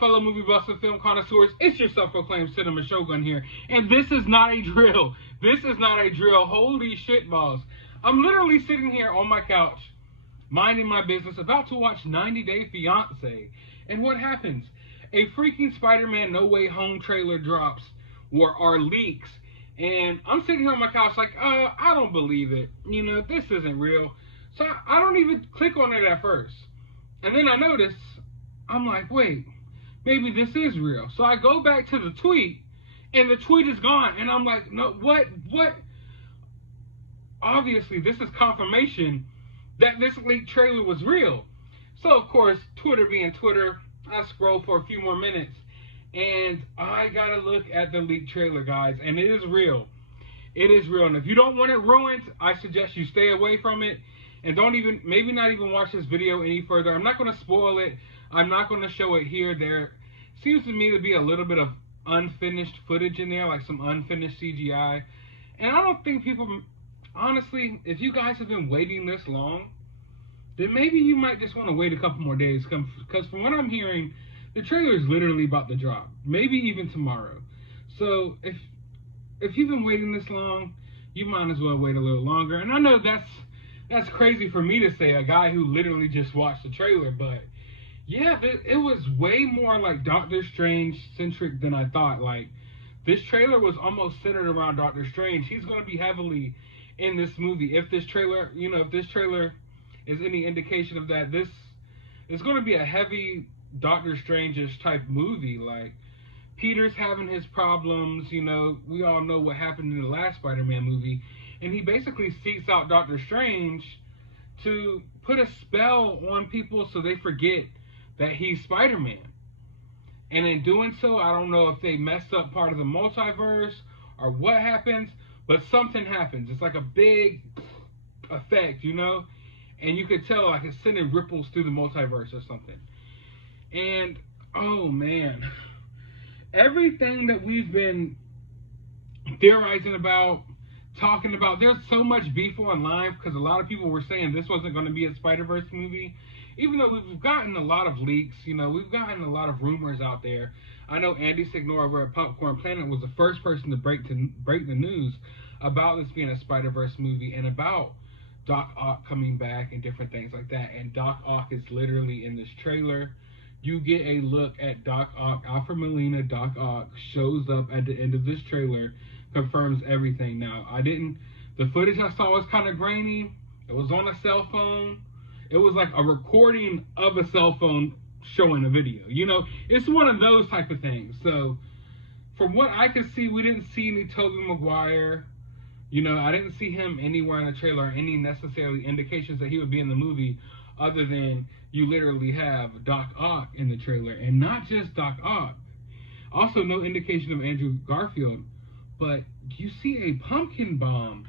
fellow movie buffs and film connoisseurs? It's your self-proclaimed cinema shogun here, and this is not a drill. This is not a drill. Holy shit balls. I'm literally sitting here on my couch, minding my business, about to watch 90 Day Fiancé, and what happens? A freaking Spider-Man No Way Home trailer drops, or leaks, and I'm sitting here on my couch like, I don't believe it. You know, this isn't real. So I don't even click on it at first. And then I notice, I'm like, wait, maybe this is real. So I go back to the tweet, and the tweet is gone. And I'm like, no, what? Obviously, this is confirmation that this leaked trailer was real. So, of course, Twitter being Twitter, I scroll for a few more minutes, and I gotta look at the leaked trailer, guys, and it is real. It is real. And if you don't want it ruined, I suggest you stay away from it, and maybe not even watch this video any further. I'm not going to spoil it. I'm not going to show it here. There seems to me to be a little bit of unfinished footage in there, like some unfinished CGI. And I don't think people, honestly, if you guys have been waiting this long, then maybe you might just want to wait a couple more days. Because from what I'm hearing, the trailer is literally about to drop. Maybe even tomorrow. So if you've been waiting this long, you might as well wait a little longer. And I know that's crazy for me to say, a guy who literally just watched the trailer, but yeah, it was way more like Doctor Strange centric than I thought. Like, this trailer was almost centered around Doctor Strange. He's going to be heavily in this movie. If this trailer is any indication of that, this is going to be a heavy Doctor Strange-ish type movie. Like, Peter's having his problems, you know, we all know what happened in the last Spider-Man movie, and he basically seeks out Doctor Strange to put a spell on people so they forget that he's Spider-Man. And in doing so, I don't know if they messed up part of the multiverse or what happens, but something happens. It's like a big effect, you know? And you could tell, like, it's sending ripples through the multiverse or something. And, oh man, everything that we've been theorizing about, talking about, there's so much beef online because a lot of people were saying this wasn't going to be a Spider-Verse movie. Even though we've gotten a lot of leaks, you know, we've gotten a lot of rumors out there. I know Andy Signor over at Popcorn Planet was the first person to break the news about this being a Spider-Verse movie and about Doc Ock coming back and different things like that. And Doc Ock is literally in this trailer. You get a look at Doc Ock. Alfred Molina, Doc Ock, shows up at the end of this trailer, confirms everything. Now, the footage I saw was kind of grainy. It was on a cell phone. It was like a recording of a cell phone showing a video. You know, it's one of those type of things. So, from what I could see, we didn't see any Tobey Maguire. You know, I didn't see him anywhere in the trailer or any necessarily indications that he would be in the movie, other than you literally have Doc Ock in the trailer. And not just Doc Ock. Also, no indication of Andrew Garfield. But you see a pumpkin bomb.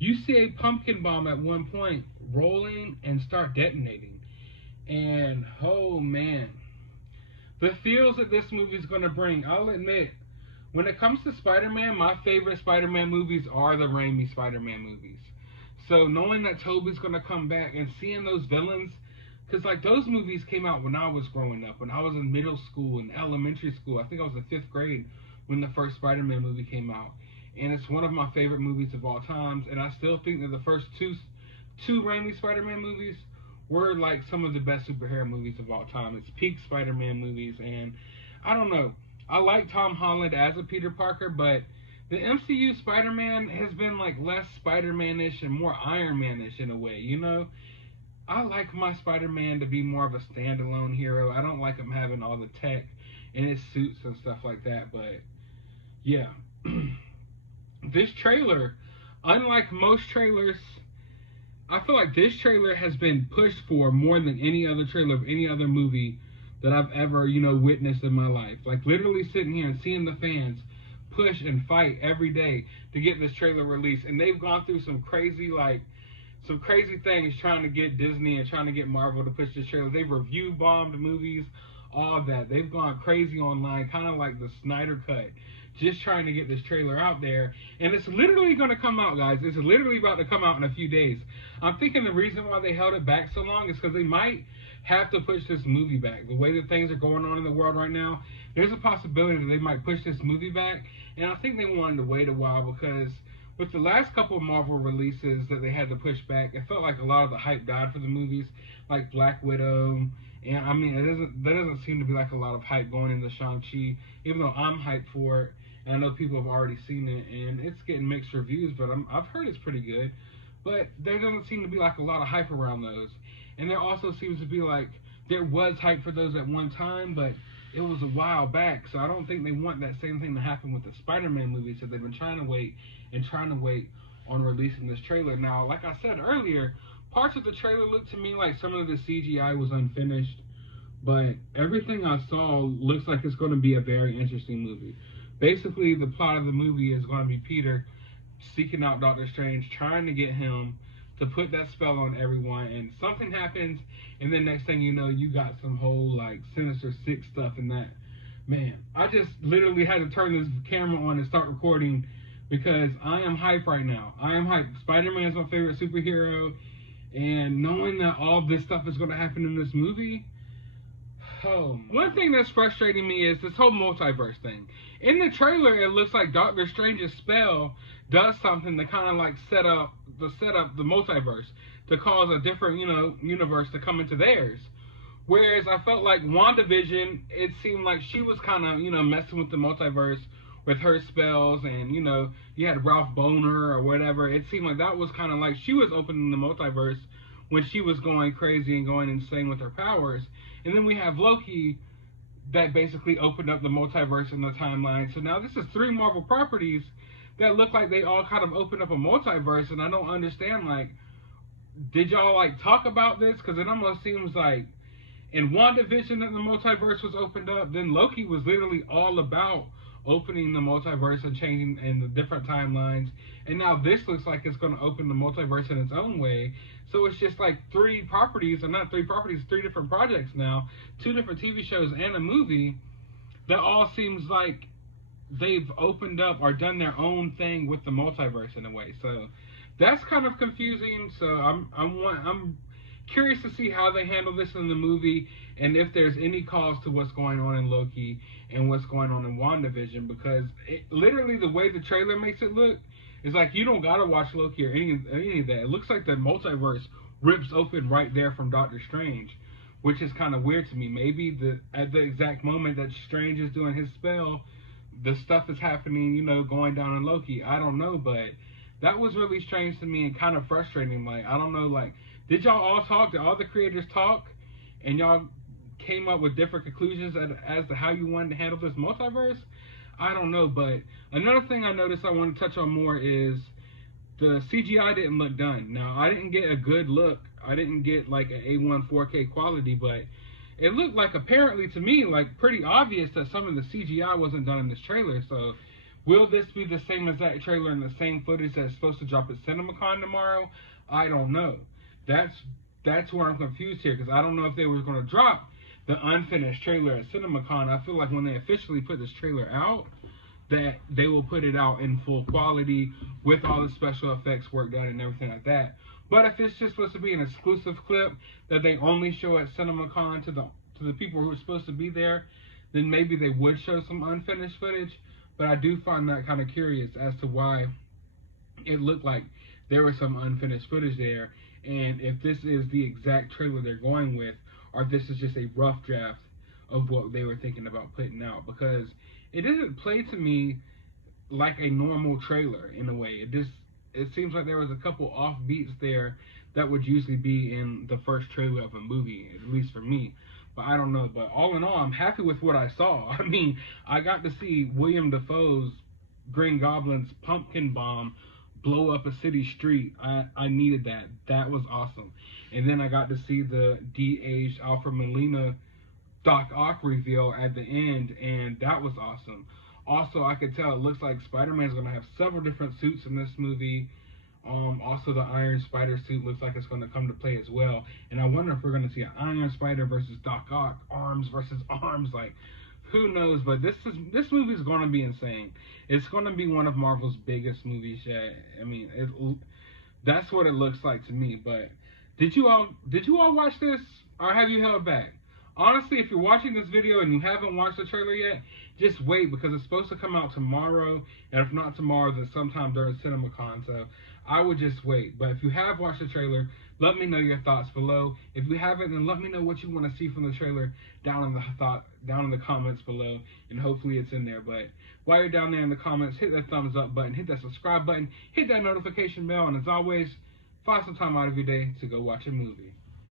You see a pumpkin bomb at one point rolling and start detonating. And, oh man, the feels that this movie is going to bring, I'll admit, when it comes to Spider-Man, my favorite Spider-Man movies are the Raimi Spider-Man movies. So knowing that Tobey's going to come back and seeing those villains, because like those movies came out when I was growing up, when I was in middle school and elementary school. I think I was in 5th grade when the first Spider-Man movie came out. And it's one of my favorite movies of all times. And I still think that the first two Raimi Spider-Man movies were like some of the best superhero movies of all time. It's peak Spider-Man movies. And I don't know, I like Tom Holland as a Peter Parker, but the MCU Spider-Man has been like less Spider-Man-ish and more Iron Man-ish in a way, you know? I like my Spider-Man to be more of a standalone hero. I don't like him having all the tech in his suits and stuff like that, but yeah. This trailer, unlike most trailers, I feel like this trailer has been pushed for more than any other trailer of any other movie that I've ever, you know, witnessed in my life. Like, literally sitting here and seeing the fans push and fight every day to get this trailer released. And they've gone through some crazy things trying to get Disney and trying to get Marvel to push this trailer. They've review bombed movies, all that. They've gone crazy online, kind of like the Snyder Cut, just trying to get this trailer out there. And it's literally going to come out, guys. It's literally about to come out in a few days. I'm thinking the reason why they held it back so long is because they might have to push this movie back. The way that things are going on in the world right now, there's a possibility that they might push this movie back. And I think they wanted to wait a while because with the last couple of Marvel releases that they had to push back, it felt like a lot of the hype died for the movies, like Black Widow. And I mean, there doesn't seem to be like a lot of hype going into Shang-Chi, even though I'm hyped for it. And I know people have already seen it, and it's getting mixed reviews, but I've heard it's pretty good. But there doesn't seem to be like a lot of hype around those. And there also seems to be like, there was hype for those at one time, but it was a while back. So I don't think they want that same thing to happen with the Spider-Man movies. So they've been trying to wait on releasing this trailer. Now, like I said earlier, parts of the trailer looked to me like some of the CGI was unfinished. But everything I saw looks like it's going to be a very interesting movie. Basically, the plot of the movie is going to be Peter seeking out Doctor Strange, trying to get him to put that spell on everyone, and something happens, and then next thing you know, you got some whole like Sinister Six stuff in that. Man, I just literally had to turn this camera on and start recording because I am hyped right now. I am hyped. Spider-Man is my favorite superhero, and knowing that all this stuff is going to happen in this movie. Oh, one thing that's frustrating me is this whole multiverse thing. In the trailer, it looks like Doctor Strange's spell does something to kind of like set up the multiverse to cause a different, universe to come into theirs. Whereas I felt like WandaVision, it seemed like she was kind of, messing with the multiverse with her spells, and you had Ralph Boner or whatever. It seemed like that was kind of like she was opening the multiverse when she was going crazy and going insane with her powers. And then we have Loki that basically opened up the multiverse in the timeline. So now this is 3 Marvel properties that look like they all kind of opened up a multiverse, and I don't understand, like, did y'all like talk about this? Because it almost seems like in WandaVision that the multiverse was opened up, then Loki was literally all about opening the multiverse and changing in the different timelines, and now this looks like it's going to open the multiverse in its own way. So it's just like 3 properties, or not 3 properties, 3 different projects now, 2 different TV shows and a movie that all seems like they've opened up or done their own thing with the multiverse in a way. So that's kind of confusing. So I'm curious to see how they handle this in the movie, and if there's any cause to what's going on in Loki and what's going on in WandaVision, because literally the way the trailer makes it look is like you don't gotta watch Loki or any of that. It looks like the multiverse rips open right there from Doctor Strange, which is kind of weird to me. Maybe at the exact moment that Strange is doing his spell, the stuff is happening, going down in Loki. I don't know, but that was really strange to me and kind of frustrating. Like, I don't know, like, did y'all all talk? Did all the creators talk? And y'all came up with different conclusions as to how you wanted to handle this multiverse? I don't know, but another thing I noticed I want to touch on more is the CGI didn't look done. Now, I didn't get a good look. I didn't get like an A1 4K quality, but it looked like, apparently to me, like pretty obvious that some of the CGI wasn't done in this trailer. So will this be the same exact trailer and the same footage that's supposed to drop at CinemaCon tomorrow? I don't know. That's where I'm confused here, because I don't know if they were going to drop the unfinished trailer at CinemaCon. I feel like when they officially put this trailer out, that they will put it out in full quality with all the special effects work done and everything like that. But if it's just supposed to be an exclusive clip that they only show at CinemaCon to the people who are supposed to be there, then maybe they would show some unfinished footage. But I do find that kind of curious as to why it looked like there was some unfinished footage there, and if this is the exact trailer they're going with, or if this is just a rough draft of what they were thinking about putting out, because it doesn't play to me like a normal trailer in a way. It seems like there was a couple off beats there that would usually be in the first trailer of a movie, at least for me. But I don't know. But all in all, I'm happy with what I saw. I mean, I got to see William Dafoe's Green Goblin's pumpkin bomb blow up a city street. I needed that. That was awesome. And then I got to see the de-aged Alfred Molina Doc Ock reveal at the end, and that was awesome. Also, I could tell it looks like Spider-Man's going to have several different suits in this movie. Also, the Iron Spider suit looks like it's going to come to play as well. And I wonder if we're going to see an Iron Spider versus Doc Ock, arms versus arms. Like, who knows? But this movie is going to be insane. It's going to be one of Marvel's biggest movies yet. I mean, that's what it looks like to me. But did you all watch this? or have you held back? Honestly, if you're watching this video and you haven't watched the trailer yet, just wait, because it's supposed to come out tomorrow, and if not tomorrow, then sometime during CinemaCon, so I would just wait. But if you have watched the trailer, let me know your thoughts below. If you haven't, then let me know what you want to see from the trailer down in the comments below, and hopefully it's in there. But while you're down there in the comments, hit that thumbs up button, hit that subscribe button, hit that notification bell, and as always, find some time out of your day to go watch a movie.